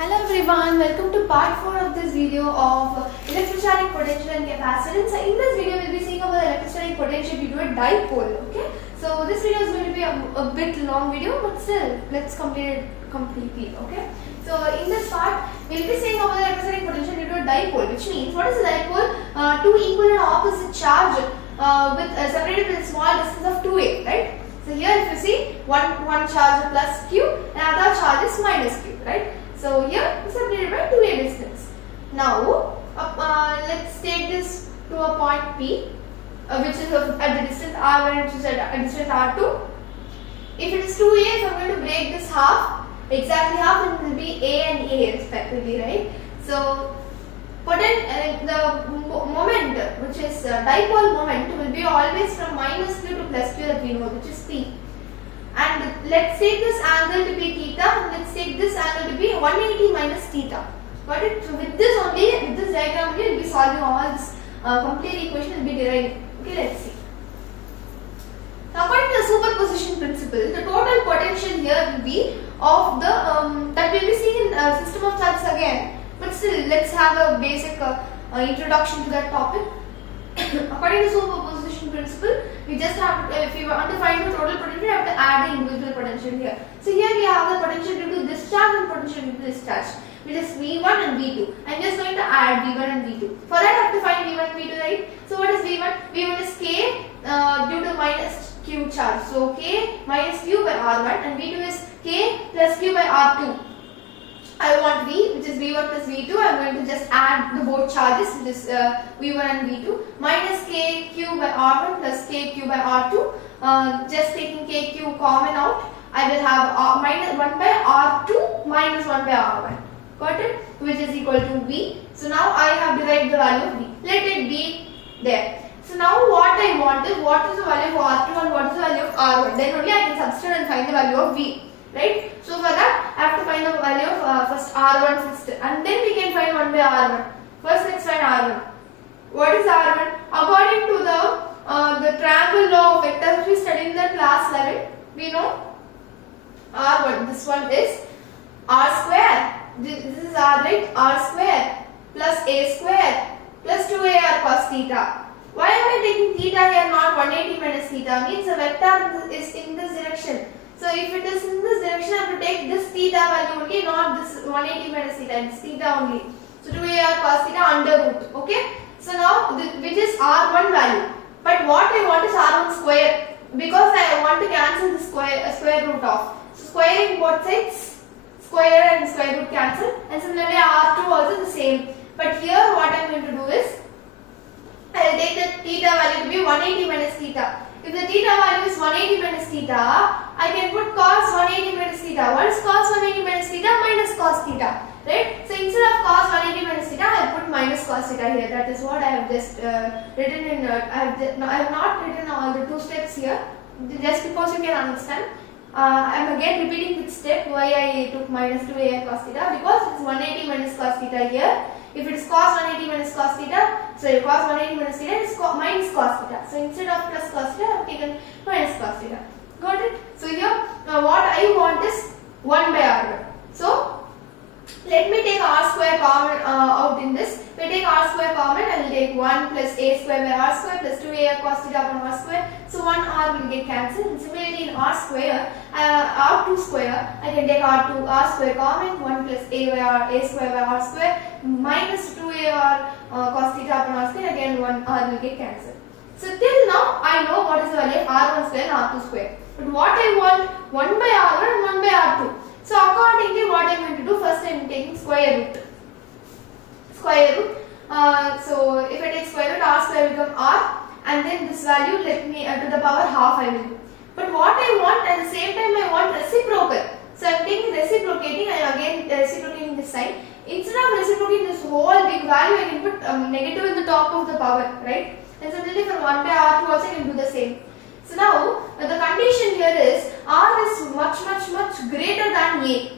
Hello everyone, welcome to part 4 of this video of electrostatic potential and capacitance. In this video we will be seeing about electrostatic potential due to a dipole. Okay, so this video is going to be a bit long video, but still let's complete it completely. Okay, so in this part we will be seeing about electrostatic potential due to a dipole, which means what is a dipole? Two equal and opposite charge separated with a small distance of 2a, right? So here if you see one charge is plus q and other charge is minus q, right? So here we separated by 2a distance. Now let's take this to a point P, which is at the distance r1, which is at a distance r2. If it is 2a, so I'm going to break this half, exactly half, and it will be a and a respectively, right? So the moment, which is dipole moment, will be always from minus q to plus q that we know, which is P. And let's take this angle to be theta, and let's take this angle to be 180 minus theta. Got it? So with this diagram only, we will be solving all this complete equation will be deriving. Okay, let's see. Now according to the superposition principle, the total potential here will be of the that we will be seeing in system of charges again. But still, let's have a basic introduction to that topic. According to superposition principle, we just have to, if we want to find the total potential, we have to add the individual potential here. So here we have the potential due to this charge and potential due to this charge, which is V1 and V2. I'm just going to add V1 and V2. For that, I have to find V1 and V2, right? So what is V1? V1 is K due to minus Q charge. So K minus Q by R1, and V2 is K plus Q by R2. I want V, which is V1 plus V2. I'm going to just add the both charges, which is V1 and V2, minus KQ by R1 plus KQ by R2. Just taking KQ common out, I will have minus 1 by R2 minus 1 by R1. Got it? Which is equal to V. So now I have derived the value of V. Let it be there. So now what I want is, what is the value of R2 and what is the value of R1. Then only I can substitute and find the value of V. Right? So for that, I have to find the value of first R1 first, and then we can find 1 by R1. First, let's find R1. What is R1? According to the triangle law of vectors which we studied in the class 11, we know R1. This one is R square. This is R, right? R square plus A square plus 2AR cos theta. Why am I taking theta here, not 180 minus theta? Means the vector is in this direction. So if it is in this direction, I have to take this theta value only, not this 180 minus theta, it's theta only. So 2AR cos theta under root. Okay. So now which is R1 value. But what I want is R1 square, because I want to cancel the square root off. So squaring both sides, square and square root cancel, and similarly R2 also the same. But here what I am going to do is, I will take the theta value to be 180 minus theta. If the theta value is 180 minus theta, I can put cos 180 minus theta. What is cos 180 minus theta? Minus cos theta. Right? So instead of cos 180 minus theta, I have put minus cos theta here. That is what I have just written in. I have not written all the two steps here, just because you can understand. I am again repeating this step why I took minus 2a cos theta, because it is 180 minus cos theta here. If it is cos 180 minus cos theta, so cos 180 minus theta is minus cos theta. So instead of plus cos theta, I have taken minus cos theta. Got it? So here, now what I want is 1 by R1. So let me take R square common out in this. If I take R square common, I will take 1 plus A square by R square plus 2A cos theta upon R square. So 1 R will get cancelled. And similarly in R square, R2 square, I can take R square common, 1 plus A square by R square minus 2A cos theta upon R square, again 1 R will get cancelled. So till now, I know what is the value of R1 square and R2 square. But what I want, 1 by R1 and 1 by R2. So accordingly, what I am going to do, first I am taking square root. So if I take square root, R square will become R, and then this value, let me to the power half I will do. But what I want, at the same time I want reciprocal. So I am taking reciprocating, I am again reciprocating this side. Instead of reciprocating this whole big value, I can put negative in the top of the power, right? And similarly for 1 by R2 also I can do the same. So now the condition here is R is much greater than A.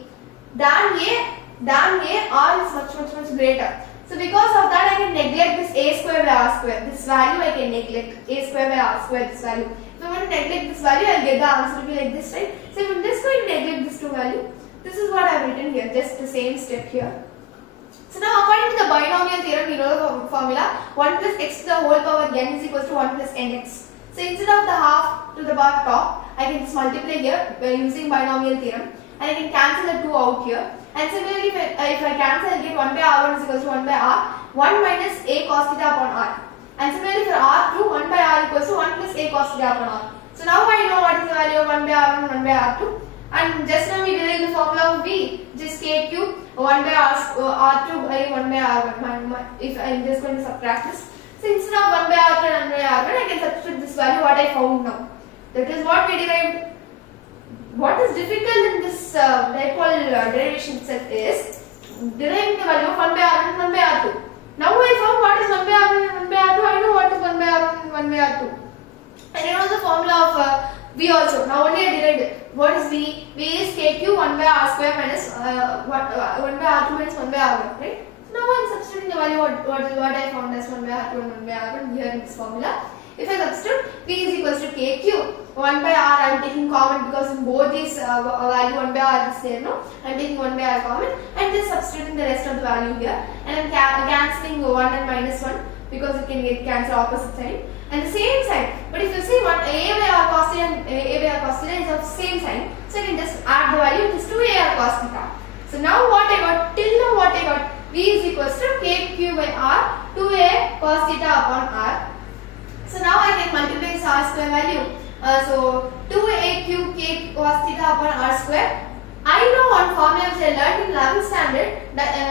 R is much greater. So because of that, I can neglect this A square by R square. This value I can neglect, A square by R square, this value. If I want to neglect this value, I will get the answer to be like this, right? So if I am just going to neglect this two value, This is what I have written here, just the same step here. So now according to the binomial theorem, we know the formula 1 plus x to the whole power n is equals to 1 plus nx. So instead of the half to the power top, I can just multiply here by using binomial theorem, and I can cancel the 2 out here. And similarly, if I cancel, I get 1 by r1 is equals to 1 by r, 1 minus a cos theta upon r. And similarly for r2, 1 by r equals to 1 plus a cos theta upon r. So now I know what is the value of 1 by r1 and 1 by r2. And just now we derived the formula of v, just k cube 1 by r2 by 1 by r1. If I am just going to subtract this. So instead of 1 by r2 and 1 by r1, I can substitute this value what I found now. That is what we derived. What is difficult in this dipole derivation itself is deriving the value of 1 by r1 and 1 by r2. Now I found what is 1 by r1 and 1 by r2. I know what is 1 by r1 and 1 by r2. And I know the formula of v also. Now only I derived it. What is v? V is k cube 1 by r square minus 1 by r2 minus 1 by r1, right? So now I am substituting the value what I found as 1 by r2 and 1 by r1 here in this formula. If I substitute, v is equals to k cube 1 by r, I am taking common because in both these value 1 by r is there, no? I am taking 1 by r common and just substituting the rest of the value here, and I am cancelling 1 and minus 1 because it can get cancel opposite side and the same side. But if you see what a by r cos theta and a by r cos theta is of same sign, so I can just add the value of this 2a r cos theta. So now what I got, till now what I got, v is equals to k cube by r 2a cos theta upon r. So now I can multiply this r square value. So 2a cube k cos theta upon r square. I know one formula which I learned in 11th standard,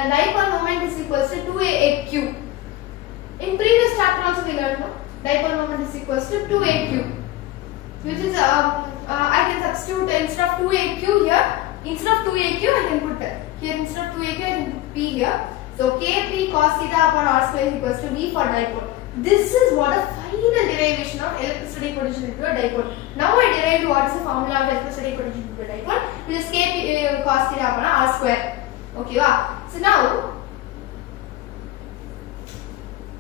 dipole moment is equals to 2a cube. In previous chapter also we learned, no? Dipole moment is equals to 2a cube, which is I can substitute instead of 2a cube here, instead of 2a cube I can put here, instead of 2a cube I can put p here. So kp cos theta upon r square is equals to v for dipole. This is what a final derivation of electrostatic potential into a dipole. Now I derived what is the formula of electrostatic potential into a dipole, which is kp cos theta upon r square. Okay, wow. So now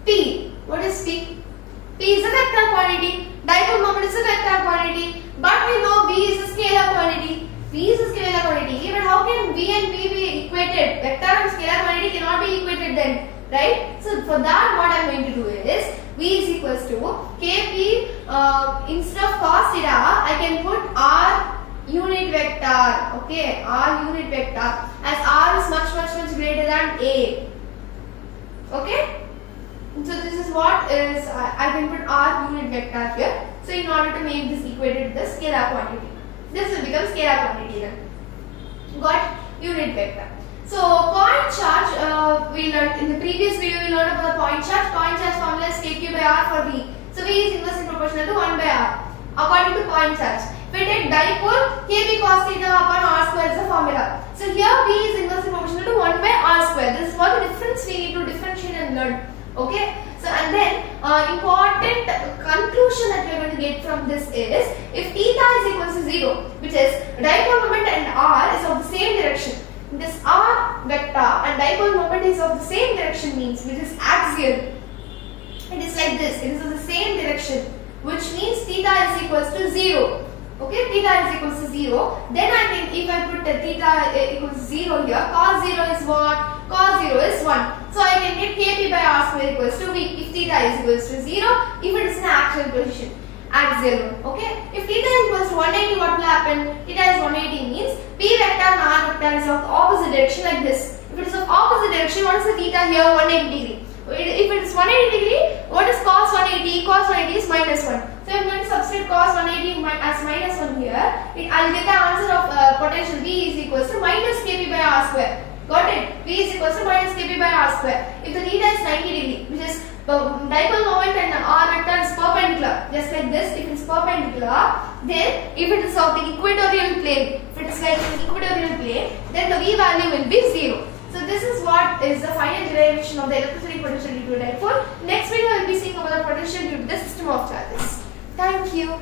p, what is p? P is a vector quantity, dipole moment is a vector quantity, but we know v is a scalar quantity. V is a scalar quantity. Even how can v and p be equated? Vector and scalar quantity cannot be equated then, right? So for that what I am going to do is v is equals to kp, instead of cos theta I can put r unit vector, okay, r unit vector, as r is much greater than a, okay. So this is what is, I can put r unit vector here. So in order to make this equated with the scalar quantity, this will become scalar quantity then. Got unit vector. So point charge, we learned in the previous video, we learned about the point charge. Point charge formula is k q by r for v. So v is inversely proportional to 1 by r according to point charge. If we take dipole, kb cos theta upon r square is the formula. So here v is inversely proportional to 1 by r square. This is what the difference we need to differentiate and learn. Okay, so and then important conclusion that we are going to get from this is, if theta is equal to 0, which is dipole moment and r is of the same direction, this r vector and dipole moment is of the same direction means, which is axial, it is like this, it is of the same direction, which means theta is equal to 0. Okay, theta is equal to 0. Then I think if I put theta equals 0 here, cos 0 is what? Cos 0 is 1. So I can get kp by r square equals to v if theta is equals to 0, if it is in actual position, axial one. Okay, if theta is equals to 180, what will happen? Theta is 180 means p vector and r vector is of the opposite direction like this. If it is of opposite direction, what is the theta here? 180 degree. If it is 180 degree, what is cos 180? Cos 180 is minus 1. So I am going to substitute cos 180 as minus 1 here. I will get the answer of potential v is equals to minus kp by r square. Got it? V is equals to minus kp by r square. If the theta is 90 degree, which is dipole moment and r vector is perpendicular, just like this, if it is perpendicular, then if it is of the equatorial plane, if it is like an equatorial plane, then the v value will be 0. So this is what is the final derivation of the electrostatic potential due to a dipole. Next video I will be seeing about the potential due to the system of charges. Thank you.